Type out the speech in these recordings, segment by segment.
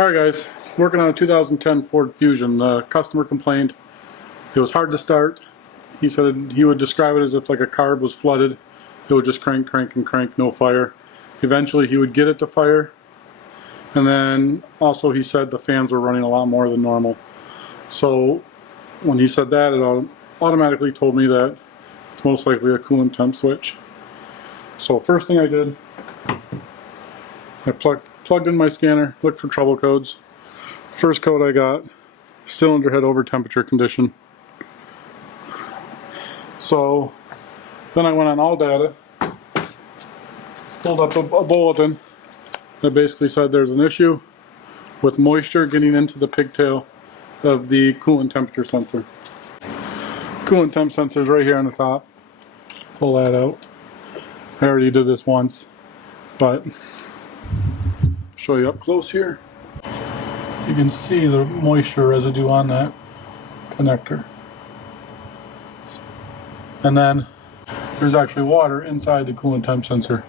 Alright guys, working on a 2010 Ford Fusion. The customer complained it was hard to start. He said he would describe it as if like a carb was flooded. It would just crank, crank, and crank, no fire. Eventually he would get it to fire. And then also he said the fans were running a lot more than normal. So when he said that, it automatically told me that it's most likely a coolant temp switch. So first thing I did, I plugged in my scanner, looked for trouble codes. First code I got, cylinder head over temperature condition. So then I went on all data, pulled up a bulletin that basically said there's an issue with moisture getting into the pigtail of the coolant temperature sensor. Coolant temp sensor is right here on the top. Pull that out. I already did this once, but show you up close here. You can see the moisture residue on that connector. And then there's actually water inside the coolant temp sensor.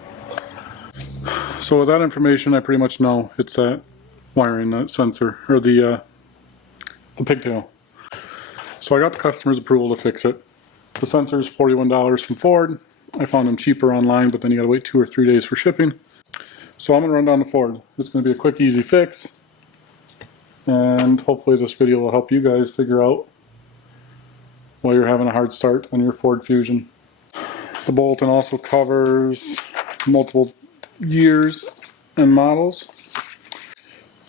So with that information, I pretty much know it's that wiring, that sensor, or the pigtail. So I got the customer's approval to fix it. The sensor is $41 from Ford. I found them cheaper online, but then you gotta wait 2 or 3 days for shipping. So I'm gonna run down to Ford. It's gonna be a quick, easy fix. And hopefully this video will help you guys figure out why you're having a hard start on your Ford Fusion. The bulletin also covers multiple years and models.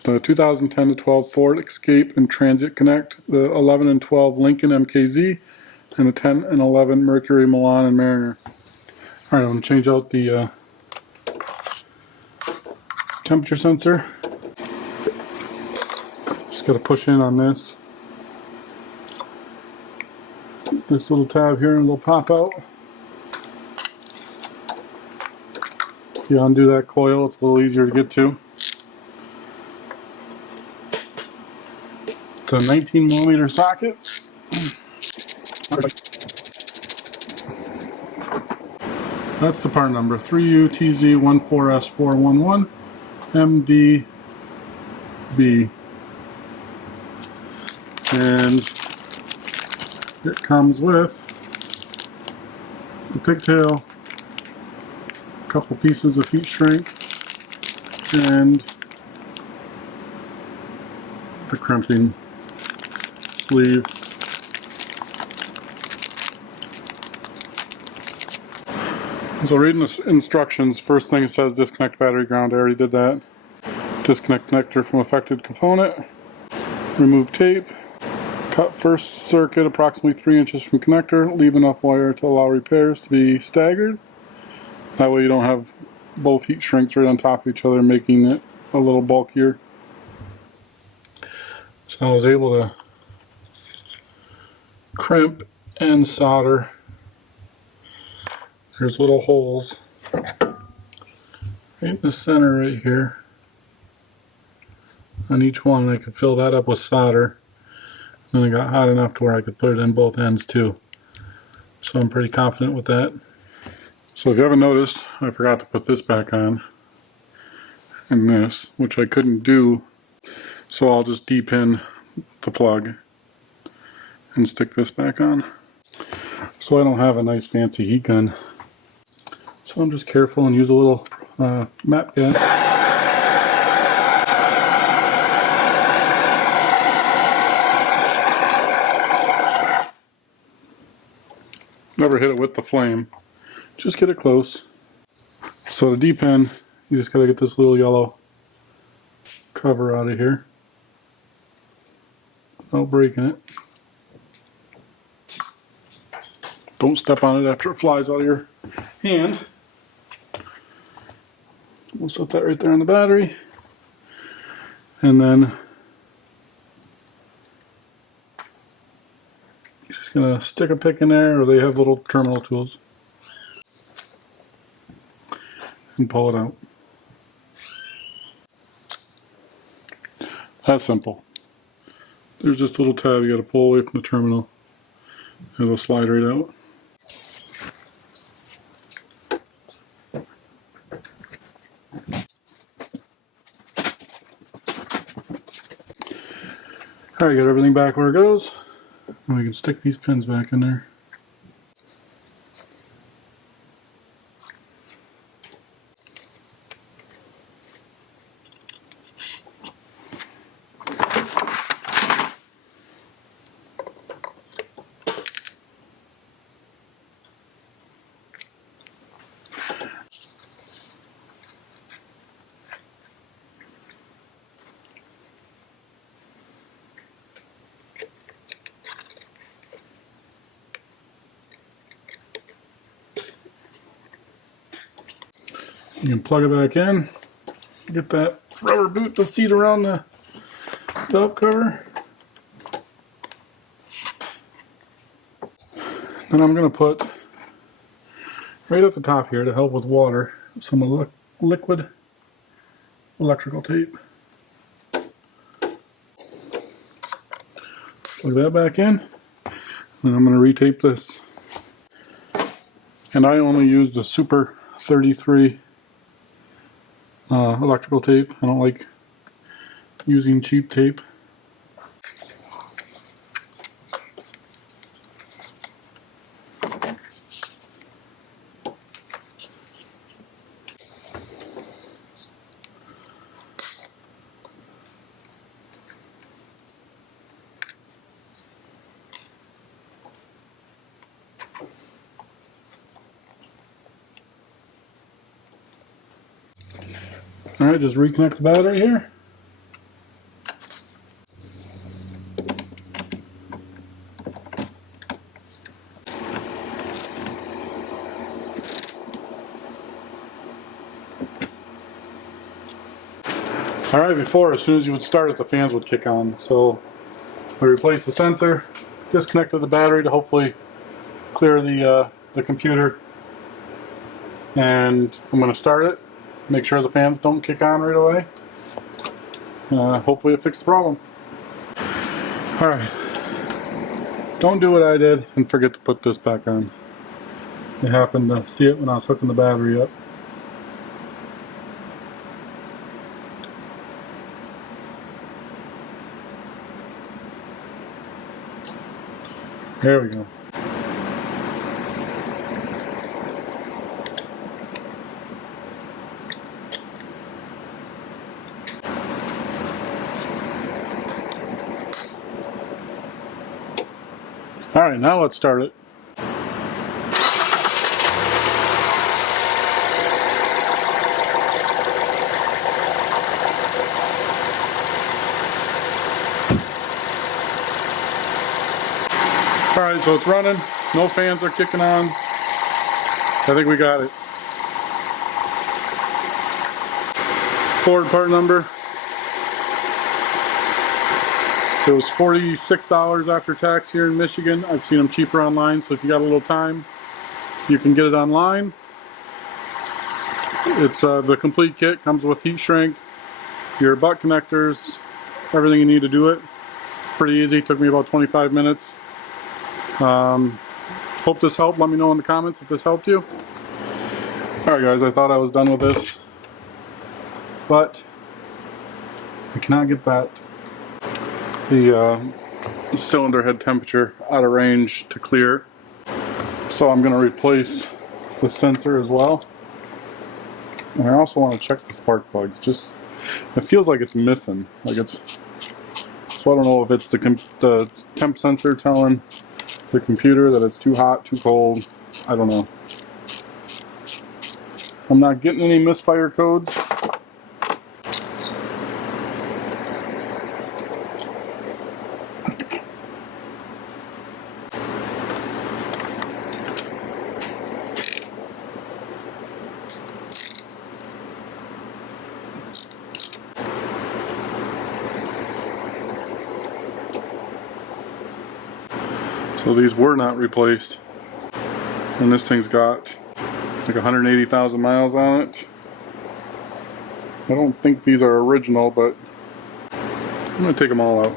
The 2010 to 12 Ford Escape and Transit Connect, the 11 and 12 Lincoln MKZ, and the 10 and 11 Mercury, Milan, and Mariner. Alright, I'm going to change out the temperature sensor. Just got to push in on this little tab here, and it'll pop out. If you undo that coil, it's a little easier to get to. It's a 19mm socket. That's the part number, 3UTZ14S411MDB. And it comes with the pigtail, a couple pieces of heat shrink, and the crimping sleeve. So reading the instructions, first thing it says disconnect battery ground. I already did that. Disconnect connector from affected component. Remove tape. Cut first circuit approximately 3 inches from connector. Leave enough wire to allow repairs to be staggered. That way you don't have both heat shrinks right on top of each other, making it a little bulkier. So I was able to crimp and solder. There's little holes right in the center right here on each one. I could fill that up with solder. Then it got hot enough to where I could put it in both ends too. So I'm pretty confident with that. So if you haven't noticed, I forgot to put this back on. And this, which I couldn't do. So I'll just de-pin the plug and stick this back on. So I don't have a nice fancy heat gun. So I'm just careful and use a little map gun. Never hit it with the flame. Just get it close. So to de-pin, you just gotta get this little yellow cover out of here without breaking it. Don't step on it after it flies out of your hand. We'll set that right there on the battery. And then you're just gonna stick a pick in there, or they have little terminal tools, and pull it out. That's simple. There's this little tab you gotta pull away from the terminal. It'll slide right out. Alright, got everything back where it goes. And we can stick these pins back in there. You can plug it back in, get that rubber boot to seat around the valve cover. Then I'm going to put right at the top here to help with water some liquid electrical tape. Plug that back in, and I'm going to retape this. And I only use the Super 33 electrical tape. I don't like using cheap tape. Alright, just reconnect the battery here. Alright, before, as soon as you would start it, the fans would kick on. So we replaced the sensor, disconnected the battery to hopefully clear the computer, and I'm going to start it, make sure the fans don't kick on right away. Hopefully it fixed the problem. Alright, don't do what I did and forget to put this back on. I happened to see it when I was hooking the battery up. There we go. Alright, now let's start it. Alright, so it's running. No fans are kicking on. I think we got it. Ford part number. It was $46 after tax here in Michigan. I've seen them cheaper online, so if you got a little time, you can get it online. It's the complete kit. Comes with heat shrink, your butt connectors, everything you need to do it. Pretty easy. Took me about 25 minutes. Hope this helped. Let me know in the comments if this helped you. Alright guys, I thought I was done with this, but I cannot get the cylinder head temperature out of range to clear. So I'm going to replace the sensor as well. And I also want to check the spark plugs. Just, it feels like it's missing. So I don't know if it's the temp sensor telling the computer that it's too hot, too cold. I don't know. I'm not getting any misfire codes. So these were not replaced, and this thing's got like 180,000 miles on it. I don't think these are original, but I'm going to take them all out.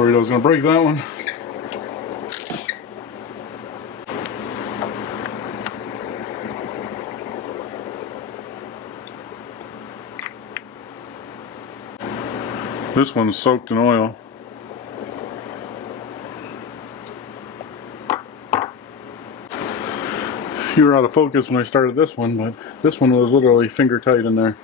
Worried I was going to break that one. This one's soaked in oil. You were out of focus when I started this one, but this one was literally finger tight in there.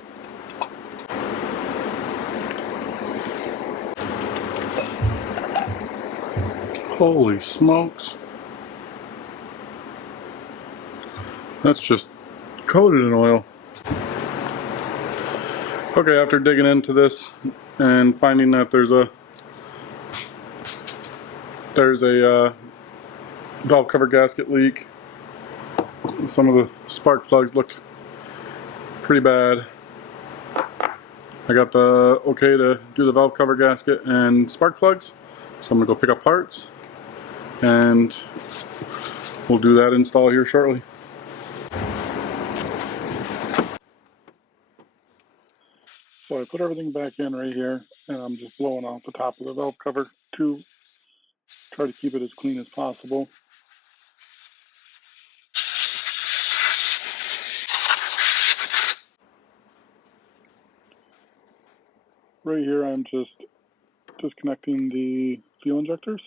Holy smokes. That's just coated in oil. Okay, after digging into this and finding that there's a valve cover gasket leak. Some of the spark plugs looked pretty bad. I got the okay to do the valve cover gasket and spark plugs, so I'm gonna go pick up parts and we'll do that install here shortly. So I put everything back in right here, and I'm just blowing off the top of the valve cover to try to keep it as clean as possible. Right here I'm just disconnecting the fuel injectors,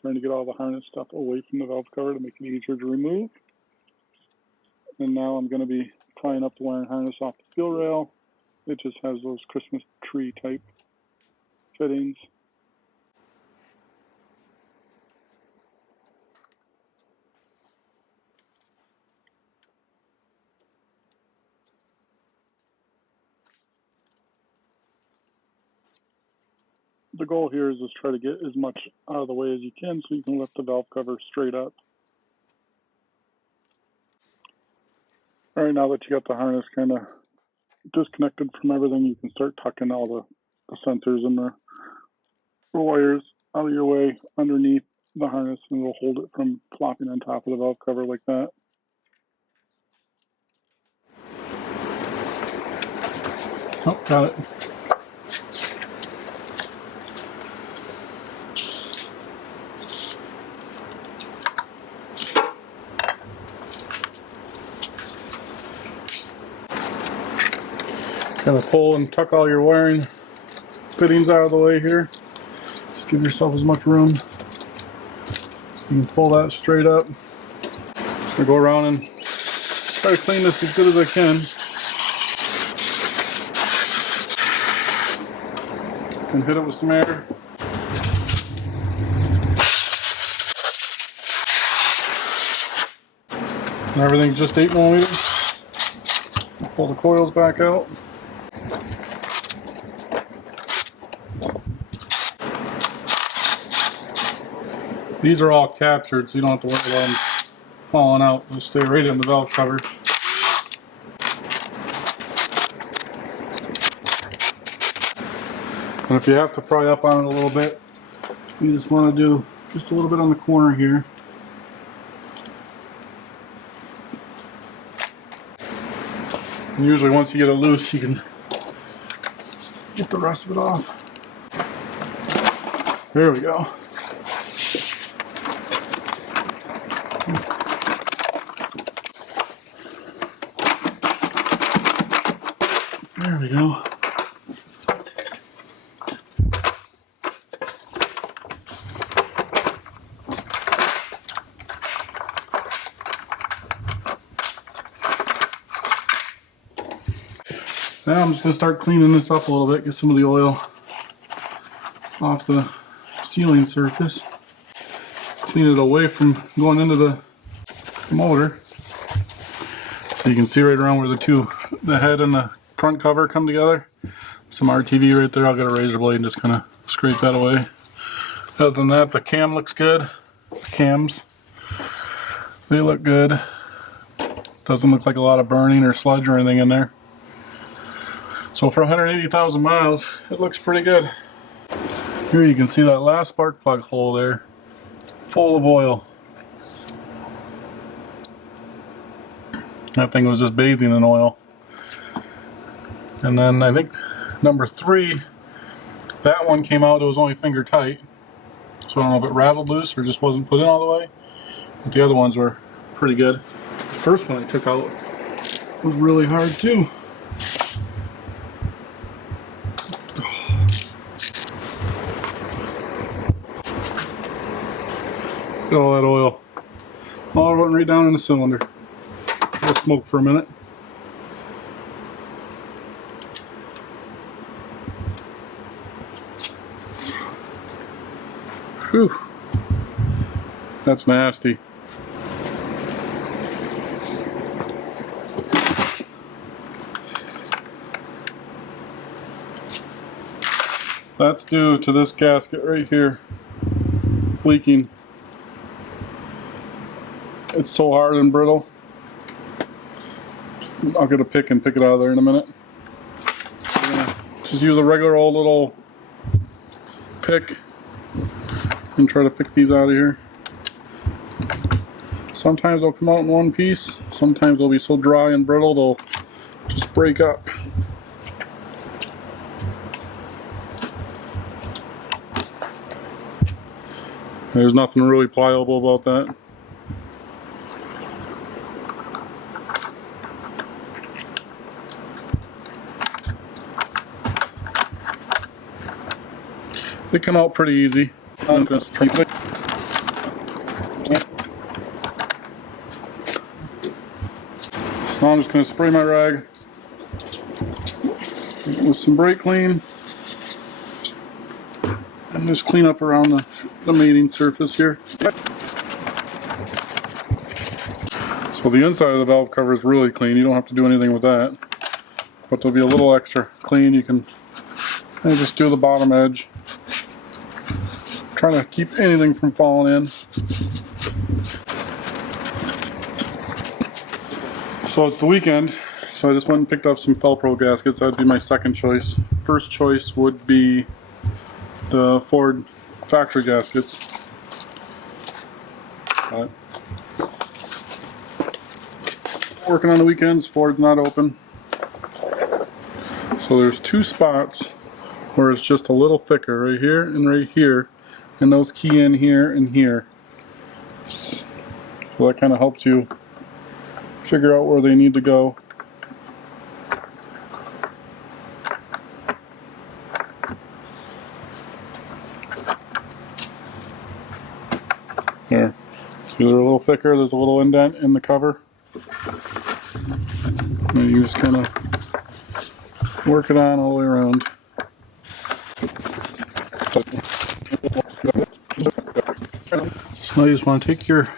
trying to get all the harness stuff away from the valve cover to make it easier to remove. And now I'm going to be tying up the wiring harness off the fuel rail. It just has those Christmas tree type fittings. The goal here is just try to get as much out of the way as you can so you can lift the valve cover straight up. Alright, now that you got the harness kind of disconnected from everything, you can start tucking all the sensors and the wires out of your way underneath the harness, and it'll hold it from flopping on top of the valve cover like that. Oh, got it. Kind of pull and tuck all your wiring fittings out of the way here. Just give yourself as much room. So you can pull that straight up. Just gonna go around and try to clean this as good as I can. And hit it with some air. And everything's just 8mm. Pull the coils back out. These are all captured, so you don't have to worry about them falling out. They'll stay right in the valve cover. And if you have to pry up on it a little bit, you just want to do just a little bit on the corner here. And usually once you get it loose, you can get the rest of it off. There we go. There we go. Now I'm just going to start cleaning this up a little bit, get some of the oil off the sealing surface. Clean it away from going into the motor. So you can see right around where the head and the front cover come together. Some RTV right there. I'll get a razor blade and just kind of scrape that away. Other than that, the cam looks good. The cams, they look good. Doesn't look like a lot of burning or sludge or anything in there. So for 180,000 miles, it looks pretty good. Here you can see that last spark plug hole there, full of oil. That thing was just bathing in oil. And then I think number 3, that one came out, it was only finger tight. So I don't know if it rattled loose or just wasn't put in all the way. But the other ones were pretty good. The first one I took out was really hard too. Look at all that oil. All went right down in the cylinder. I'll smoke for a minute. Whew. That's nasty. That's due to this gasket right here leaking. It's so hard and brittle. I'll get a pick and pick it out of there in a minute. Just use a regular old little pick and try to pick these out of here. Sometimes they'll come out in one piece. Sometimes they'll be so dry and brittle they'll just break up. There's nothing really pliable about that. They come out pretty easy. So I'm just going to spray my rag with some brake clean and just clean up around the mating surface here. So the inside of the valve cover is really clean. You don't have to do anything with that. But there'll be a little extra clean. You can just do the bottom edge. Trying to keep anything from falling in. So it's the weekend, so I just went and picked up some Felpro gaskets. That'd be my second choice. First choice would be the Ford factory gaskets. But working on the weekends, Ford's not open. So there's two spots where it's just a little thicker, right here and right here. And those key in here and here. So that kind of helps you figure out where they need to go. There. See, they're a little thicker. There's a little indent in the cover. And you just kind of work it on all the way around. So now you just want to take your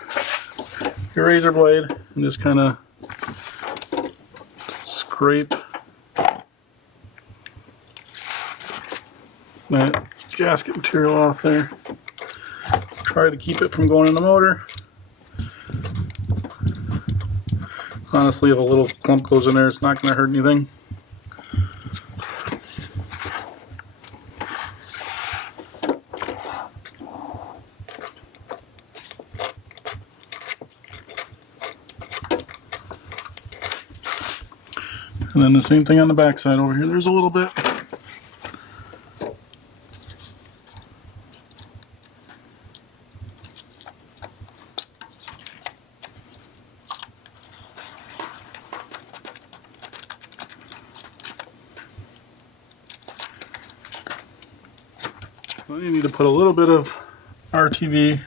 razor blade and just kind of scrape that gasket material off there. Try to keep it from going in the motor. Honestly, if a little clump goes in there, it's not going to hurt anything. And then the same thing on the back side over here. There's a little bit. Well, you need to put a little bit of RTV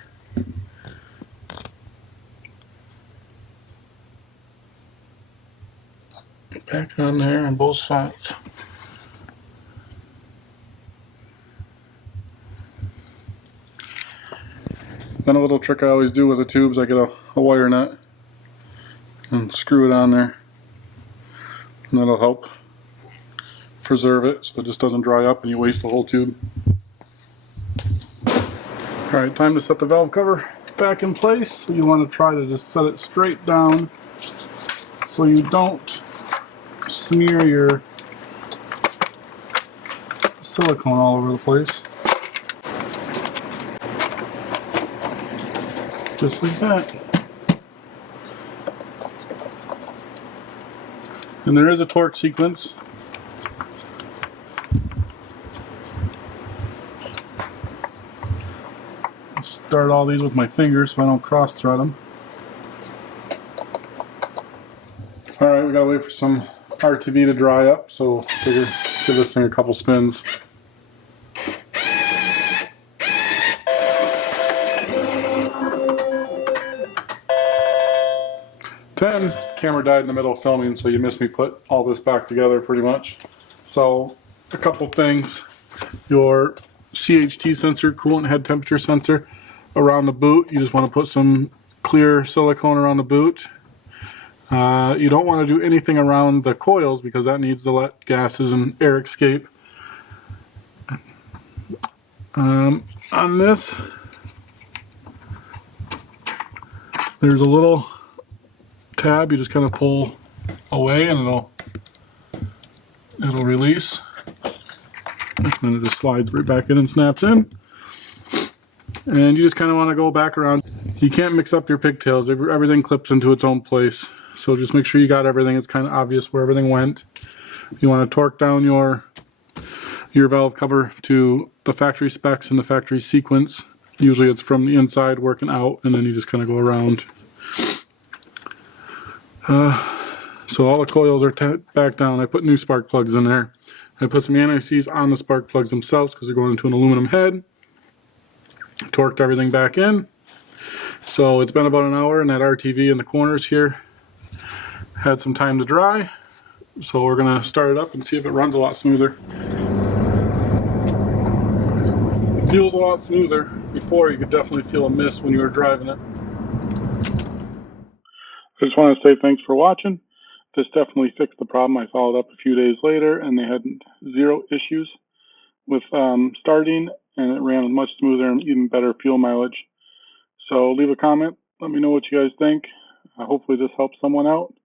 back on there on both sides. Then a little trick I always do with the tubes, I get a wire nut and screw it on there. And that'll help preserve it so it just doesn't dry up and you waste the whole tube. Alright, time to set the valve cover back in place. So you want to try to just set it straight down so you don't smear your silicone all over the place. Just like that. And there is a torque sequence. start all these with my fingers so I don't cross thread them. Alright, we gotta wait for some RTV to dry up, so figure give this thing a couple spins. Then camera died in the middle of filming, so you missed me put all this back together pretty much. So a couple things. Your CHT sensor, coolant head temperature sensor, around the boot, you just want to put some clear silicone around the boot. You don't want to do anything around the coils because that needs to let gases and air escape. On this, there's a little tab you just kind of pull away and it'll release, and then it just slides right back in and snaps in. And you just kind of want to go back around. You can't mix up your pigtails. Everything clips into its own place, so just make sure you got everything. It's kind of obvious where everything went. You want to torque down your valve cover to the factory specs and the factory sequence. Usually it's from the inside working out, and then you just kind of go around. So all the coils are back down. I put new spark plugs in there. I put some anti-seize on the spark plugs themselves because they're going into an aluminum head. Torqued everything back in. So it's been about an hour, and that RTV in the corners here had some time to dry. So we're going to start it up and see if it runs a lot smoother. It feels a lot smoother. Before, you could definitely feel a miss when you were driving it. I just want to say thanks for watching. This definitely fixed the problem. I followed up a few days later, and they had zero issues with starting, and it ran much smoother and even better fuel mileage. So leave a comment. Let me know what you guys think. Hopefully this helps someone out.